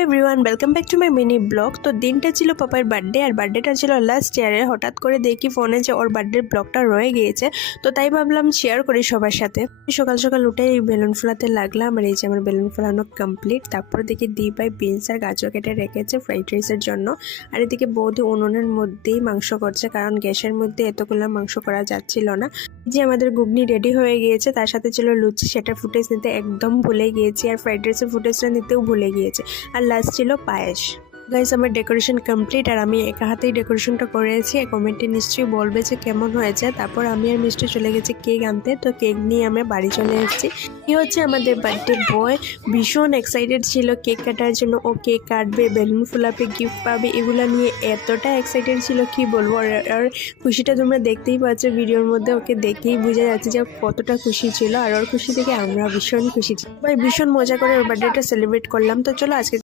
Everyone welcome back to my mini blog. তো দিনটা ছিল পাপার বার্থডে আর বার্থডেটা ছিল লাস্ট ইয়ারে। হঠাৎ করে দেখি ফোনে যে ওর বার্থডের ব্লগটা রয়ে গিয়েছে, তো তাই ভাবলাম শেয়ার করি সবার সাথে। সকাল সকাল উঠে এই বেলুন ফোলাতে লাগলাম আর এই যে আমার বেলুন ফোলানো কমপ্লিট। তারপরে দেখি দিপাই বিনস আর গাজর কেটে রেখেছে ফ্রাইড রাইসের জন্য। আর এদিকে বৌদি উনুনের মধ্যেই মাংস করছে, কারণ গ্যাসের মধ্যে এতগুলো মাংস করা যাচ্ছিল না। যে আমাদের ঘুগনি রেডি হয়ে গিয়েছে, তার সাথে ছিল লুচি, সেটা ফুটেজ নিতে একদম ভুলে গিয়েছি। আর ফ্রাইড রাইসের ফুটেজটা নিতেও ভুলে গিয়েছে। আর লাস্ট ছিল পায়েস। গাইস আমার ডেকোরেশন কমপ্লিট আর আমি একা হাতেই ডেকোরেশনটা করেছি। কমেন্টে নিশ্চয়ই বলবে যে কেমন হয়েছে। তারপর আমি আর মিষ্টি চলে গেছি কেক আনতে, তো কেক নিয়ে আমরা বাড়ি চলে এসেছি। এই হচ্ছে আমাদের বার্থডে বয়, ভীষণ এক্সাইটেড ছিল কেক কাটার জন্য। ও কেক কাটবে, বেলুন ফুলাবে, গিফট পাবে, এগুলো নিয়ে এতটা এক্সাইটেড ছিল কি বলবো। আর খুশিটা তোমরা দেখতেই পাচ্ছ ভিডিওর মধ্যে, ওকে দেখেই বোঝা যাচ্ছে যে কতটা খুশি ছিল। আর ওর খুশি থেকে আমরা ভীষণ খুশি ছিল। ভাই ভীষণ মজা করে ওর বার্থডেটা সেলিব্রেট করলাম। তো চলো আজকে